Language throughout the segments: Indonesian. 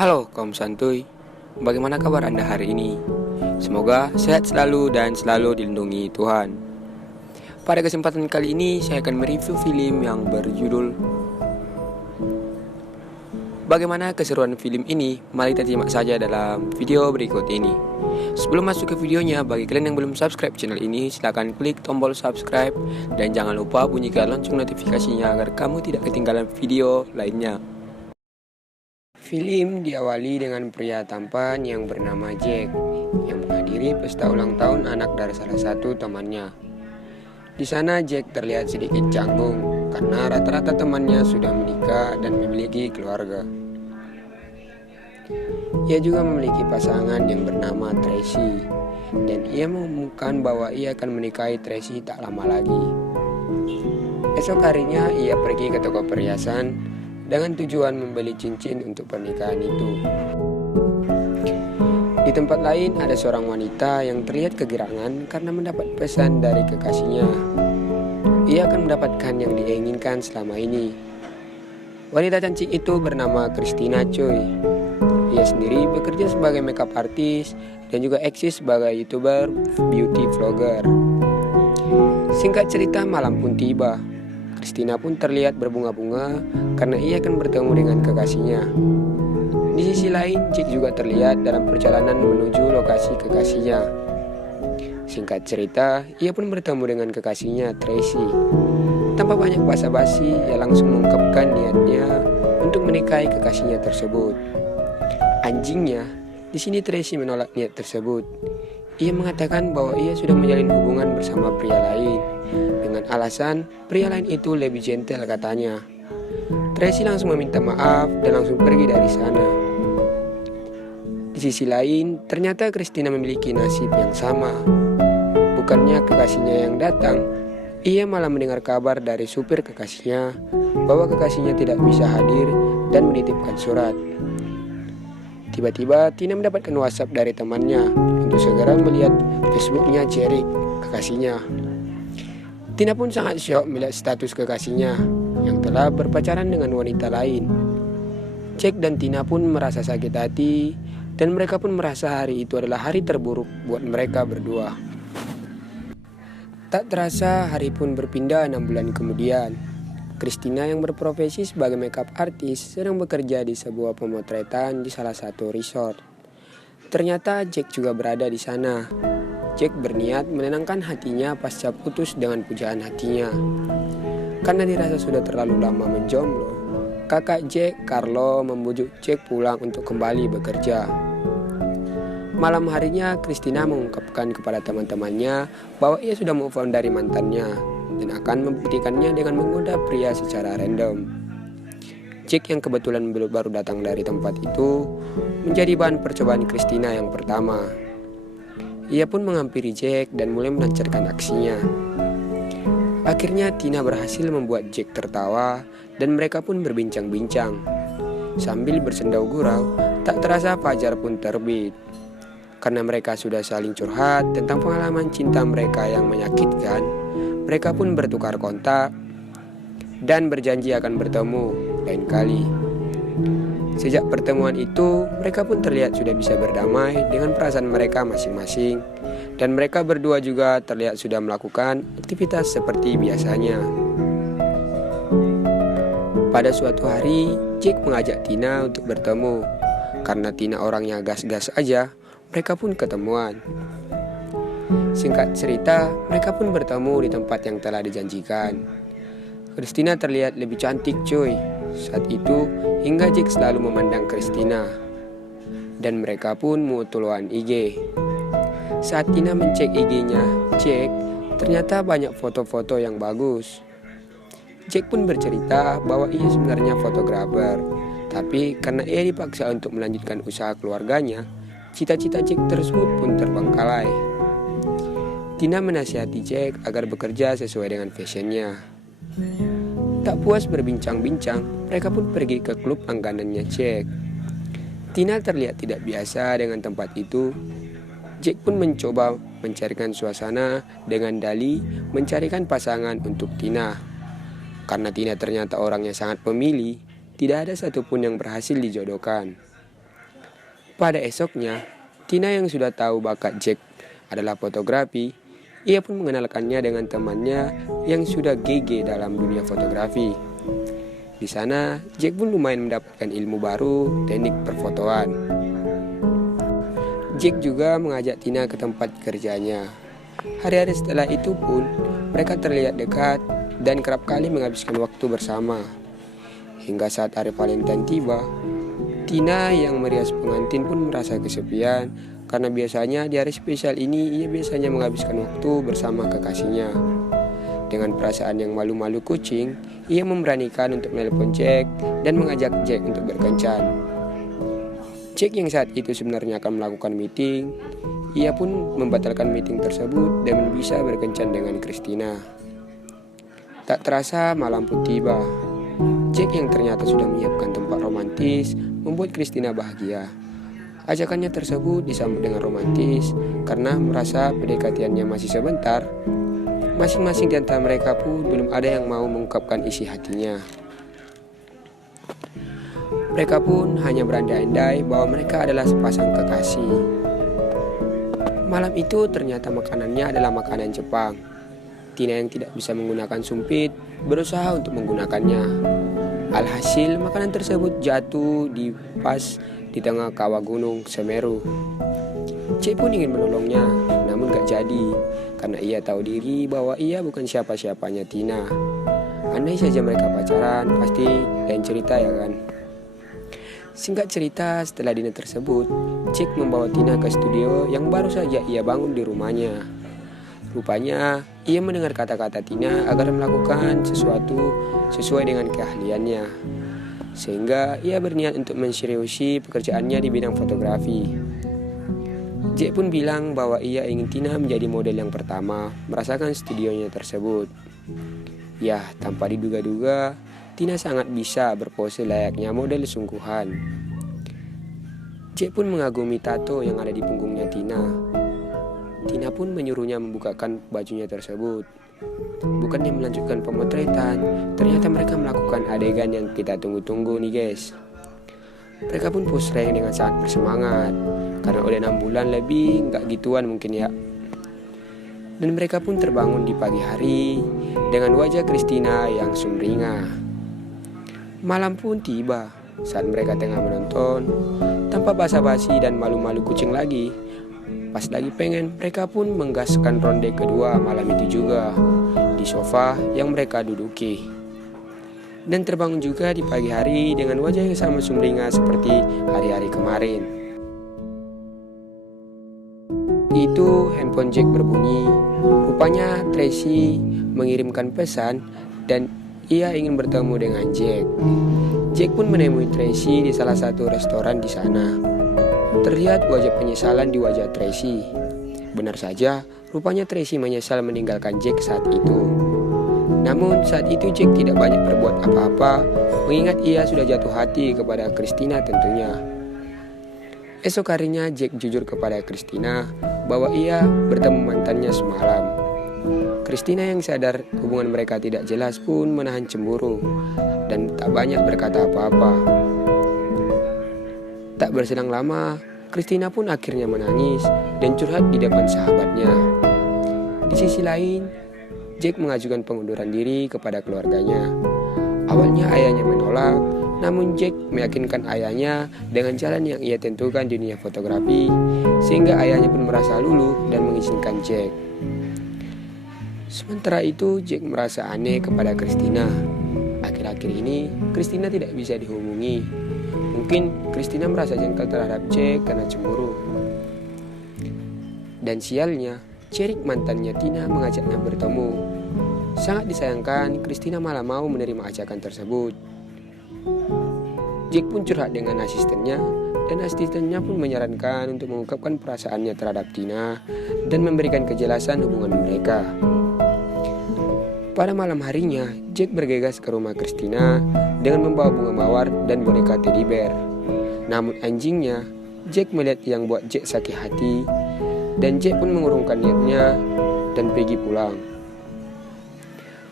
Halo kaum santuy, bagaimana kabar Anda hari ini? Semoga sehat selalu dan selalu dilindungi Tuhan. Pada kesempatan kali ini saya akan mereview film yang berjudul Bagaimana keseruan film ini? Mari kita simak saja dalam video berikut ini. Sebelum masuk ke videonya, bagi kalian yang belum subscribe channel ini, silakan klik tombol subscribe dan jangan lupa bunyikan lonceng notifikasinya agar kamu tidak ketinggalan video lainnya. Film diawali dengan pria tampan yang bernama Jack yang menghadiri pesta ulang tahun anak dari salah satu temannya. Di sana Jack terlihat sedikit canggung karena rata-rata temannya sudah menikah dan memiliki keluarga. Ia juga memiliki pasangan yang bernama Tracy dan ia mengumumkan bahwa ia akan menikahi Tracy tak lama lagi. Esok harinya ia pergi ke toko perhiasan dengan tujuan membeli cincin untuk pernikahan itu. Di tempat lain ada seorang wanita yang terlihat kegirangan karena mendapat pesan dari kekasihnya. Ia akan mendapatkan yang diinginkan selama ini. Wanita cantik itu bernama Christina Choi. Ia sendiri bekerja sebagai makeup artist dan juga eksis sebagai YouTuber beauty vlogger. Singkat cerita, malam pun tiba. Christina pun terlihat berbunga-bunga karena ia akan bertemu dengan kekasihnya. Di sisi lain, Jack juga terlihat dalam perjalanan menuju lokasi kekasihnya. Singkat cerita, ia pun bertemu dengan kekasihnya, Tracy. Tanpa banyak basa-basi, ia langsung mengungkapkan niatnya untuk menikahi kekasihnya tersebut. Anjingnya, di sini Tracy menolak niat tersebut. Ia mengatakan bahwa ia sudah menjalin hubungan bersama pria lain dengan alasan pria lain itu lebih gentle katanya. Tracy langsung meminta maaf dan langsung pergi dari sana. Di sisi lain, ternyata Christina memiliki nasib yang sama. Bukannya kekasihnya yang datang, ia malah mendengar kabar dari supir kekasihnya bahwa kekasihnya tidak bisa hadir dan menitipkan surat. Tiba-tiba Tina mendapatkan WhatsApp dari temannya untuk segera melihat Facebooknya Jerick, kekasihnya. Tina pun sangat syok melihat status kekasihnya yang telah berpacaran dengan wanita lain. Jack dan Tina pun merasa sakit hati dan mereka pun merasa hari itu adalah hari terburuk buat mereka berdua. Tak terasa hari pun berpindah 6 bulan kemudian. Christina yang berprofesi sebagai makeup artist sedang bekerja di sebuah pemotretan di salah satu resort. Ternyata Jack juga berada di sana. Jack berniat menenangkan hatinya pasca putus dengan pujaan hatinya. Karena dirasa sudah terlalu lama menjomblo, kakak Jack, Carlo, membujuk Jack pulang untuk kembali bekerja. Malam harinya, Christina mengungkapkan kepada teman-temannya bahwa ia sudah move on dari mantannya dan akan membuktikannya dengan menggoda pria secara random. Jack yang kebetulan baru datang dari tempat itu menjadi bahan percobaan Christina yang pertama. Ia pun menghampiri Jack dan mulai melancarkan aksinya. Akhirnya Tina berhasil membuat Jack tertawa dan mereka pun berbincang-bincang. Sambil bersendau gurau, tak terasa fajar pun terbit. Karena mereka sudah saling curhat tentang pengalaman cinta mereka yang menyakitkan, mereka pun bertukar kontak dan berjanji akan bertemu lain kali. Sejak pertemuan itu, mereka pun terlihat sudah bisa berdamai dengan perasaan mereka masing-masing dan mereka berdua juga terlihat sudah melakukan aktivitas seperti biasanya. Pada suatu hari, Jack mengajak Tina untuk bertemu. Karena Tina orangnya gas-gas aja, mereka pun ketemuan. Singkat cerita, mereka pun bertemu di tempat yang telah dijanjikan. Christina terlihat lebih cantik cuy. Saat itu, hingga Jack selalu memandang Christina. Dan mereka pun mutualan IG. Saat Tina mencek IG-nya Jack, ternyata banyak foto-foto yang bagus. Jack pun bercerita bahwa ia sebenarnya fotografer. Tapi karena ia dipaksa untuk melanjutkan usaha keluarganya, cita-cita Jack tersebut pun terbengkalai. Tina menasihati Jack agar bekerja sesuai dengan fashionnya. Tak puas berbincang-bincang, mereka pun pergi ke klub langganannya Jack. Tina terlihat tidak biasa dengan tempat itu. Jack pun mencoba mencarikan suasana dengan dalih mencarikan pasangan untuk Tina. Karena Tina ternyata orangnya sangat pemilih, tidak ada satupun yang berhasil dijodohkan. Pada esoknya, Tina yang sudah tahu bakat Jack adalah fotografi, ia pun mengenalkannya dengan temannya yang sudah GG dalam dunia fotografi. Di sana, Jack pun lumayan mendapatkan ilmu baru teknik perfotoan. Jack juga mengajak Tina ke tempat kerjanya. Hari-hari setelah itu pun, mereka terlihat dekat dan kerap kali menghabiskan waktu bersama. Hingga saat hari Valentine tiba, Tina yang merias pengantin pun merasa kesepian karena biasanya di hari spesial ini ia biasanya menghabiskan waktu bersama kekasihnya. Dengan perasaan yang malu-malu kucing, ia memberanikan untuk menelpon Jack dan mengajak Jack untuk berkencan. Jack yang saat itu sebenarnya akan melakukan meeting, ia pun membatalkan meeting tersebut dan bisa berkencan dengan Christina. Tak terasa malam pun tiba. Jack yang ternyata sudah menyiapkan tempat romantis membuat Christina bahagia. Ajakannya tersebut disambut dengan romantis karena merasa pendekatiannya masih sebentar. Masing-masing di antara mereka pun belum ada yang mau mengungkapkan isi hatinya. Mereka pun hanya berandai-andai bahwa mereka adalah sepasang kekasih. Malam itu ternyata makanannya adalah makanan Jepang. Tina yang tidak bisa menggunakan sumpit berusaha untuk menggunakannya. Alhasil makanan tersebut jatuh pas di tengah kawah gunung Semeru. Jack pun ingin menolongnya, namun gak jadi karena ia tahu diri bahwa ia bukan siapa-siapanya Tina. Andai saja mereka pacaran, pasti lain cerita ya kan. Singkat cerita, setelah dinner tersebut, Jack membawa Tina ke studio yang baru saja ia bangun di rumahnya. Rupanya, ia mendengar kata-kata Tina agar melakukan sesuatu sesuai dengan keahliannya. Sehingga ia berniat untuk menseriusi pekerjaannya di bidang fotografi. Jack pun bilang bahwa ia ingin Tina menjadi model yang pertama merasakan studionya tersebut. Ya, tanpa diduga-duga, Tina sangat bisa berpose layaknya model sungguhan. Jack pun mengagumi tato yang ada di punggungnya Tina. Tina pun menyuruhnya membukakan bajunya tersebut. Bukannya melanjutkan pemotretan, ternyata mereka melakukan adegan yang kita tunggu-tunggu nih guys. Mereka pun posting dengan sangat bersemangat, karena udah 6 bulan lebih, gak gituan mungkin ya. Dan mereka pun terbangun di pagi hari dengan wajah Christina yang sumringah. Malam pun tiba saat mereka tengah menonton, tanpa basa-basi dan malu-malu kucing lagi. Pas lagi pengen, mereka pun menggaskan ronde kedua malam itu juga di sofa yang mereka duduki. Dan terbangun juga di pagi hari dengan wajah yang sama sumringah seperti hari-hari kemarin. Itu handphone Jack berbunyi. Rupanya Tracy mengirimkan pesan dan ia ingin bertemu dengan Jack. Jack pun menemui Tracy di salah satu restoran di sana. Terlihat wajah penyesalan di wajah Tracy. Benar saja, rupanya Tracy menyesal meninggalkan Jack saat itu. Namun saat itu Jack tidak banyak berbuat apa-apa, mengingat ia sudah jatuh hati kepada Christina tentunya. Esok harinya Jack jujur kepada Christina bahwa ia bertemu mantannya semalam. Christina yang sadar hubungan mereka tidak jelas pun menahan cemburu dan tak banyak berkata apa-apa. Tak berselang lama, Christina pun akhirnya menangis dan curhat di depan sahabatnya. Di sisi lain, Jack mengajukan pengunduran diri kepada keluarganya. Awalnya ayahnya menolak, namun Jack meyakinkan ayahnya dengan jalan yang ia tentukan di dunia fotografi, sehingga ayahnya pun merasa luluh dan mengizinkan Jack. Sementara itu, Jack merasa aneh kepada Christina. Akhir-akhir ini, Christina tidak bisa dihubungi. Mungkin Christina merasa jengkel terhadap Jack karena cemburu. Dan sialnya, Cerik mantannya Tina mengajaknya bertemu. Sangat disayangkan, Christina malah mau menerima ajakan tersebut. Jack pun curhat dengan asistennya, dan asistennya pun menyarankan untuk mengungkapkan perasaannya terhadap Tina dan memberikan kejelasan hubungan mereka. Pada malam harinya, Jack bergegas ke rumah Christina dengan membawa bunga mawar dan boneka teddy bear. Namun anjingnya, Jack melihat yang buat Jack sakit hati, dan Jack pun mengurungkan niatnya dan pergi pulang.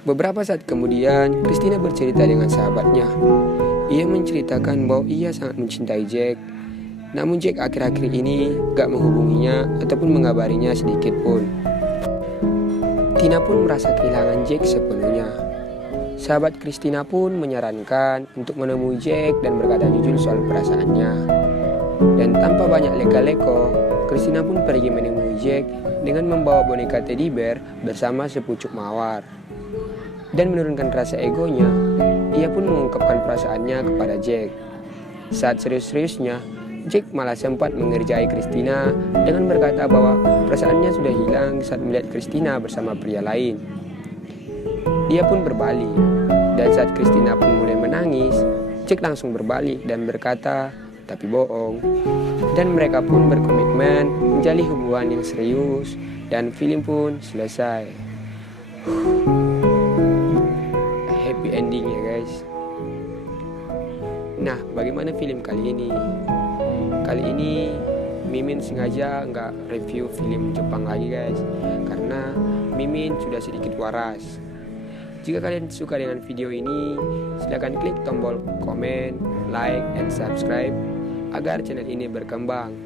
Beberapa saat kemudian, Christina bercerita dengan sahabatnya. Ia menceritakan bahwa ia sangat mencintai Jack Namun Jack akhir-akhir ini gak menghubunginya ataupun mengabarinya sedikit pun. Tina pun merasa kehilangan Jack sepenuhnya. Sahabat Christina pun menyarankan untuk menemui Jack dan berkata jujur soal perasaannya. Dan tanpa banyak leka-leko, Christina pun pergi menemui Jack dengan membawa boneka teddy bear bersama sepucuk mawar. Dan menurunkan rasa egonya, ia pun mengungkapkan perasaannya kepada Jack. Saat serius-seriusnya, Jack malah sempat mengerjai Christina dengan berkata bahwa perasaannya sudah hilang saat melihat Christina bersama pria lain. Dia pun berbalik, dan saat Christina pun mulai menangis, Jack langsung berbalik dan berkata, tapi bohong. Dan mereka pun berkomitmen menjalin hubungan yang serius, dan film pun selesai. Happy ending ya guys. Nah, bagaimana film kali ini? Kali ini Mimin sengaja nggak review film Jepang lagi guys, karena Mimin sudah sedikit waras. Jika kalian suka dengan video ini, silakan klik tombol komen, like, and subscribe agar channel ini berkembang.